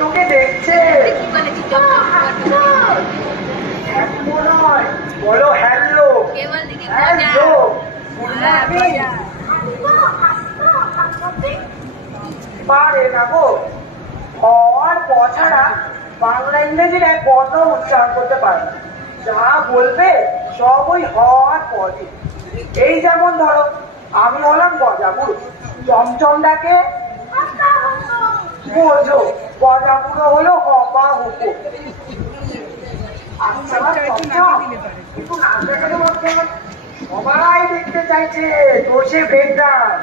তোকে দেখছে। বলো হ্যালো। হ্যালো, পারে না গো। হওয়ার পছাড়া বাংলা ইংরেজির এক কথা উচ্চারণ করতে পারে না। যা বলবে সব ওই হওয়ার পদে। এই যেমন ধরো, আমি হলাম গজাবুড়ো, চমচম ডাকে বোঝো, গজাবুড়ো হলো হপা হুপো। আচ্ছা চমচম, একটু নাচ দেখাতে বলছে। সবাই দেখতে চাইছে তোর সে ব্রেক ডান্স।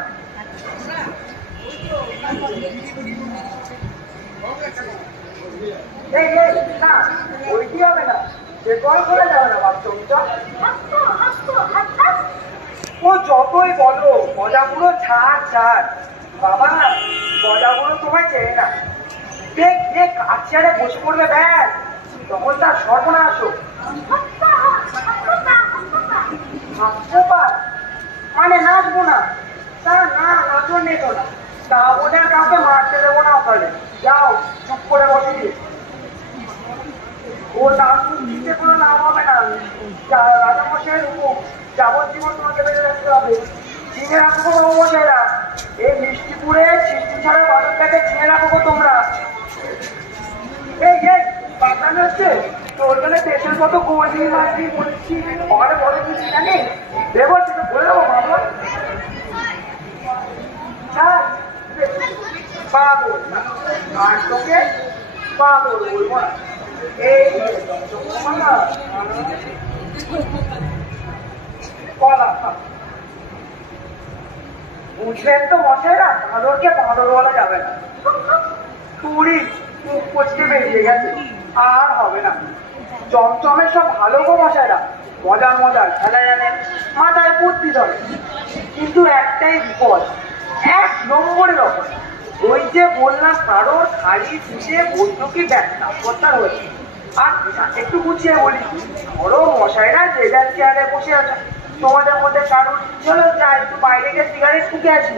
না, ওইটি হবে না, সে কল করে যাবে না বাচ্চা। ও যতই বলো গজাবুড়ো ছাড় ছাড়, বাবা গজাবুড়ো তোমায় চেনে না। দেখ দেখ কাজ চেয়ারে বসে পড়বে ব্যাস, তখন তার সর্বনাশ হোক। মানে নাচবো না, তা না নাচো নেতো না, তা বলে কাউকে মারতে দেবো না। ওখানে যাও চুপ করে বসে দিয়ে। ও নাচ দিতে কোনো লাভ হবে না। রাজা মশাইয়ের হুকুম, যাবজ্জীবন তোমাকে বেঁচে রাখতে হবে। চিনে রাখবো মশাইরা, এই মিষ্টিপুরে সৃষ্টি ছাড়া বাজারটাকে চিনে রাখবো তোমরা। এই বাতানো হচ্ছে তোর জন্য দেশের মতো গোজি মাছি বলছি, ঘরে বলে কিছু জানি দেবো, সেটা বলে দেবো বাবা। পাগল আর তোকে পাগল বলবো না। এই বুঝলেন তো মশাইরা, বাঁদরকে বাঁদর বলা যাবে না। তুড়ি মুখ পচকে বেরিয়ে গেছে, আর হবে না। চমচমের সব ভালো গো মশাইরা, মজার মজার খেলা জানে, মাথায় বুদ্ধি ধরে, কিন্তু একটাই বিপদ, এক নম্বরের অপর। ওই যে বললাম কারোর খালি পিঠে বন্ধুকে ব্যবসা করতে হয়েছে। আর একটু গুছিয়ে বলি, ধরো মশাইরা যে যার চেয়ারে বসে আছে, তোমাদের মধ্যে কারোর চলো যাই একটু বাইরে গিয়ে সিগারেট ফুকে আসি,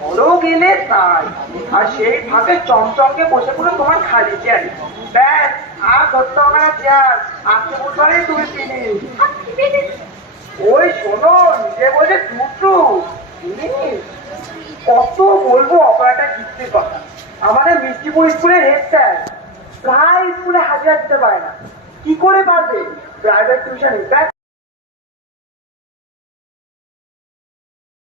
ধরো গেলে তাই। আর সেই ভাবে চমচমকে বসে পড়ো তোমার খালি চেয়ারে, ব্যাস আর ধরতে হবে না চেয়ার। আজকে বুধবারে তুমি চিনি। ওই শোনো, নিজে বলে টুকটু কত বলবো অপরাটা কিস্তির কথা। আমাদের মিষ্টিপুর স্কুলের হেড স্যার প্রায় স্কুলে হাজিরা দিতে পারে না, কি করে পারবে প্রাইভেট টিউশন।